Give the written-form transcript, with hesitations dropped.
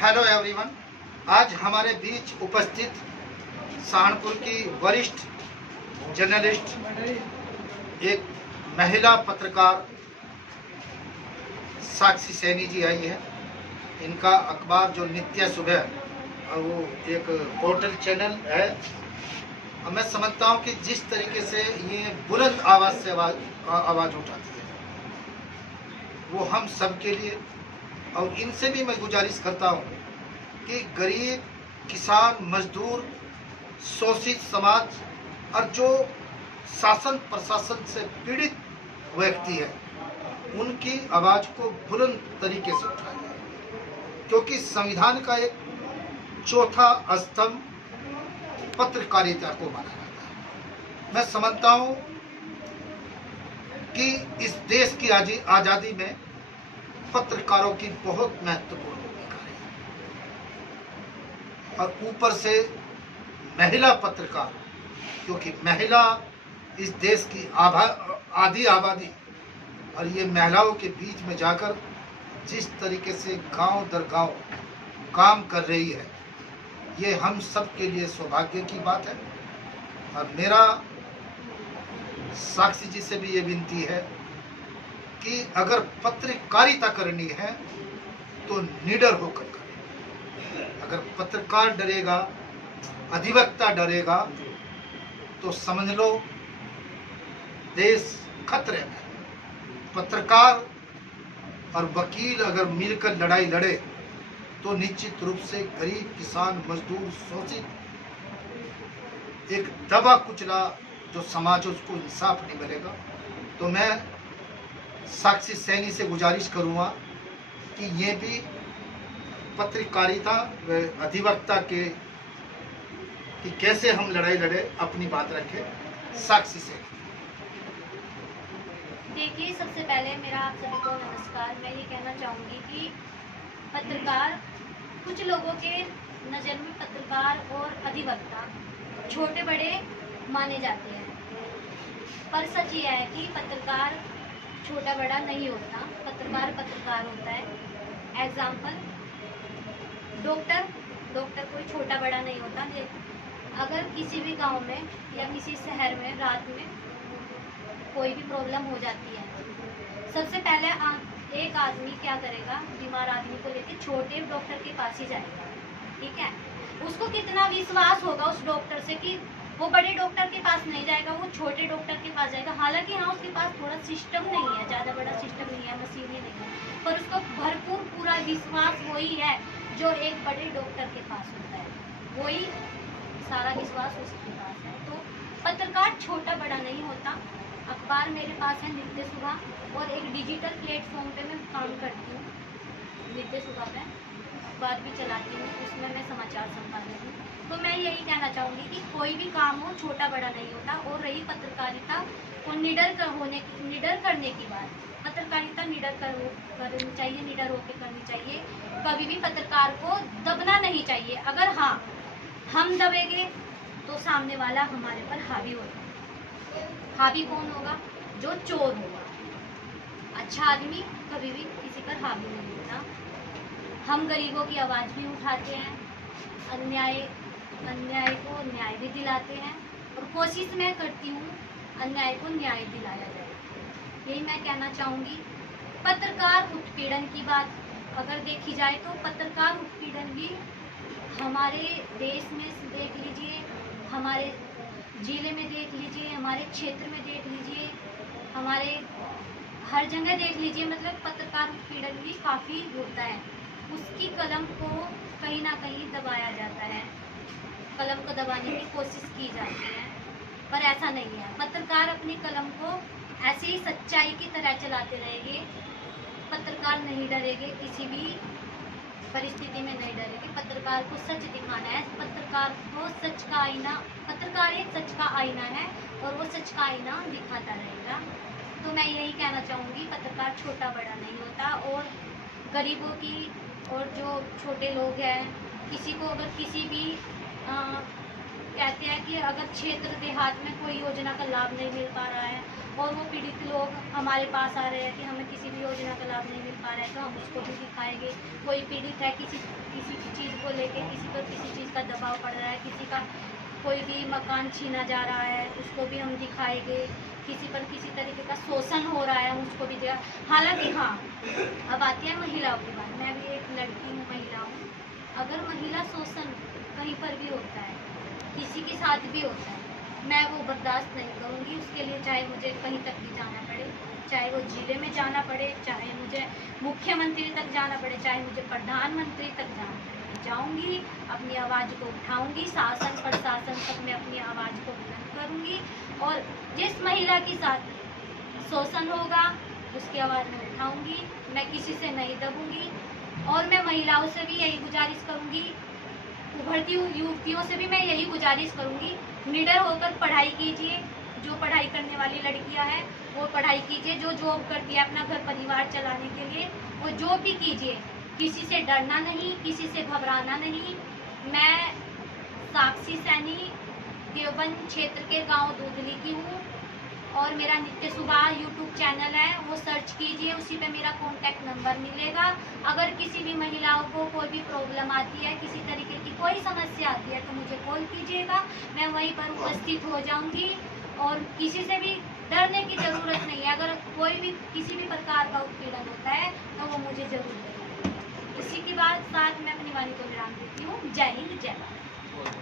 Hello everyone. आज हमारे बीच उपस्थित सहारनपुर की वरिष्ठ जर्नलिस्ट, एक महिला पत्रकार साक्षी सैनी जी आई है। इनका अखबार जो नित्य सुबह, और वो एक पोर्टल चैनल है। और मैं समझता हूँ कि जिस तरीके से ये बुलंद आवाज़ से आवाज़ उठाती है, वो हम सब के लिए, और इनसे भी मैं गुजारिश करता हूँ कि गरीब, किसान, मजदूर, शोषित समाज और जो शासन प्रशासन से पीड़ित व्यक्ति है, उनकी आवाज़ को बुलंद तरीके से उठाया जाए, क्योंकि संविधान का एक चौथा स्तंभ पत्रकारिता को माना जाता है। मैं समझता हूँ कि इस देश की आज़ादी में पत्रकारों की बहुत महत्वपूर्ण भूमिका है। और ऊपर से महिला पत्रकार, क्योंकि महिला इस देश की आधी आबादी, और ये महिलाओं के बीच में जाकर जिस तरीके से गांव दर गांव काम कर रही है, ये हम सब के लिए सौभाग्य की बात है। और मेरा साक्षी जी से भी ये विनती है कि अगर पत्रकारिता करनी है तो निडर होकर करें। अगर पत्रकार डरेगा, अधिवक्ता डरेगा, तो समझ लो देश खतरे में। पत्रकार और वकील अगर मिलकर लड़ाई लड़े तो निश्चित रूप से गरीब, किसान, मजदूर, शोषित, एक दबा कुचला जो समाज, उसको इंसाफ नहीं मिलेगा। तो मैं साक्षी सैनी से गुजारिश करूँगा कि ये भी पत्रकारिता व अधिवक्ता के कि कैसे हम लड़ाई लड़े, अपनी बात रखें। साक्षी सैनी। देखिए, सबसे पहले मेरा आप सभी को नमस्कार। मैं ये कहना चाहूँगी कि पत्रकार, कुछ लोगों के नज़र में पत्रकार और अधिवक्ता छोटे बड़े माने जाते हैं, पर सच ये है कि पत्रकार छोटा बड़ा नहीं होता। पत्रकार पत्रकार होता है। एग्जाम्पल, डॉक्टर कोई छोटा बड़ा नहीं होता। अगर किसी भी गांव में या किसी शहर में रात में कोई भी प्रॉब्लम हो जाती है, सबसे पहले एक आदमी क्या करेगा, बीमार आदमी को लेकर छोटे डॉक्टर के पास ही जाएगा। ठीक है, उसको कितना विश्वास होगा उस डॉक्टर से कि वो बड़े डॉक्टर के पास नहीं जाएगा, वो छोटे डॉक्टर के पास जाएगा। हालांकि हाँ, उसके पास थोड़ा सिस्टम नहीं है, ज़्यादा बड़ा सिस्टम नहीं है, मशीनें नहीं है, पर उसको भरपूर पूरा विश्वास वही है जो एक बड़े डॉक्टर के पास होता है। वही सारा विश्वास उसके पास है। तो पत्रकार छोटा बड़ा नहीं होता। अखबार मेरे पास है नित्य सुबह, और एक डिजिटल प्लेटफॉर्म पे मैं काम करती हूँ। नित्य सुबह पे अखबार भी चलाती हूँ, उसमें मैं समाचार संपादक हूँ। तो मैं यही कहना चाहूँगी कि कोई भी काम हो, छोटा बड़ा नहीं होता। और रही पत्रकारिता को निडर करने की बात, पत्रकारिता निडर करनी चाहिए, निडर होकर करनी चाहिए। कभी भी पत्रकार को दबना नहीं चाहिए। अगर हाँ, हम दबेंगे तो सामने वाला हमारे पर हावी होगा। हावी कौन होगा? जो चोर होगा। अच्छा आदमी कभी भी किसी पर हावी नहीं होता। हम गरीबों की आवाज़ भी उठाते हैं, अन्याय को न्याय भी दिलाते हैं, और कोशिश मैं करती हूँ अन्याय को न्याय दिलाया जाए। यही मैं कहना चाहूँगी। पत्रकार उत्पीड़न की बात अगर देखी जाए तो पत्रकार उत्पीड़न भी हमारे देश में देख लीजिए, हमारे जिले में देख लीजिए, हमारे क्षेत्र में देख लीजिए, हमारे हर जगह देख लीजिए। मतलब पत्रकार उत्पीड़न भी काफ़ी होता है। उसकी कलम को कहीं ना कहीं दबाया जाता है, कलम को दबाने की कोशिश की जाती है, पर ऐसा नहीं है। पत्रकार अपनी कलम को ऐसे ही सच्चाई की तरह चलाते रहेंगे। पत्रकार नहीं डरेंगे, किसी भी परिस्थिति में नहीं डरेंगे। पत्रकार को सच दिखाना है, पत्रकार को सच का आईना, पत्रकार एक सच का आईना है, और वो सच का आईना दिखाता रहेगा। तो मैं यही कहना चाहूँगी, पत्रकार छोटा बड़ा नहीं होता। और गरीबों की, और जो छोटे लोग हैं, किसी को अगर किसी भी कहते हैं कि अगर क्षेत्र देहात में कोई योजना का लाभ नहीं मिल पा रहा है, और वो पीड़ित लोग हमारे पास आ रहे हैं कि हमें किसी भी योजना का लाभ नहीं मिल पा रहा है, तो हम उसको भी दिखाएंगे। कोई पीड़ित है किसी किसी चीज़ को लेके, किसी पर किसी चीज़ का दबाव पड़ रहा है, किसी का कोई भी मकान छीना जा रहा है, उसको भी हम दिखाएंगे। किसी पर किसी तरीके का शोषण हो रहा है, हम उसको भी दिखा। हालांकि हाँ, अब आती है महिलाओं की बात। मैं भी एक लड़की हूँ, महिला हूँ। अगर महिला शोषण कहीं पर भी होता है, किसी के साथ भी होता है, मैं वो बर्दाश्त नहीं करूँगी। उसके लिए चाहे मुझे कहीं तक भी जाना पड़े, चाहे वो जिले में जाना पड़े, चाहे मुझे मुख्यमंत्री तक जाना पड़े, चाहे मुझे प्रधानमंत्री तक जाना पड़े, मैं जाऊँगी, अपनी आवाज़ को उठाऊँगी। शासन प्रशासन तक मैं अपनी आवाज़ को बुलंद करूँगी और जिस महिला के साथ शोषण होगा उसकी आवाज़ मैं उठाऊँगी। मैं किसी से नहीं दबूँगी और मैं महिलाओं से भी यही गुजारिश करूँगी, उभरती हुई युवतियों से भी मैं यही गुजारिश करूँगी, निडर होकर पढ़ाई कीजिए। जो पढ़ाई करने वाली लड़कियां हैं वो पढ़ाई कीजिए, जो जॉब करती है अपना घर परिवार चलाने के लिए वो जॉब भी कीजिए। किसी से डरना नहीं, किसी से घबराना नहीं। मैं साक्षी सैनी देवबंद क्षेत्र के गांव दूधली की हूँ और मेरा नित्य सुबह यूट्यूब चैनल है, वो सर्च कीजिए, उसी पे मेरा कॉन्टैक्ट नंबर मिलेगा। अगर किसी भी महिलाओं को कोई भी प्रॉब्लम आती है, किसी तरीके की कोई समस्या आती है तो मुझे कॉल कीजिएगा, मैं वहीं पर उपस्थित हो जाऊंगी और किसी से भी डरने की ज़रूरत नहीं है। अगर कोई भी किसी भी प्रकार का उत्पीड़न होता है तो वो मुझे ज़रूर बताएं। इसी के बाद साथ मैं अपनी वाणी को विराम देती हूँ। जय हिंद, जय भारत।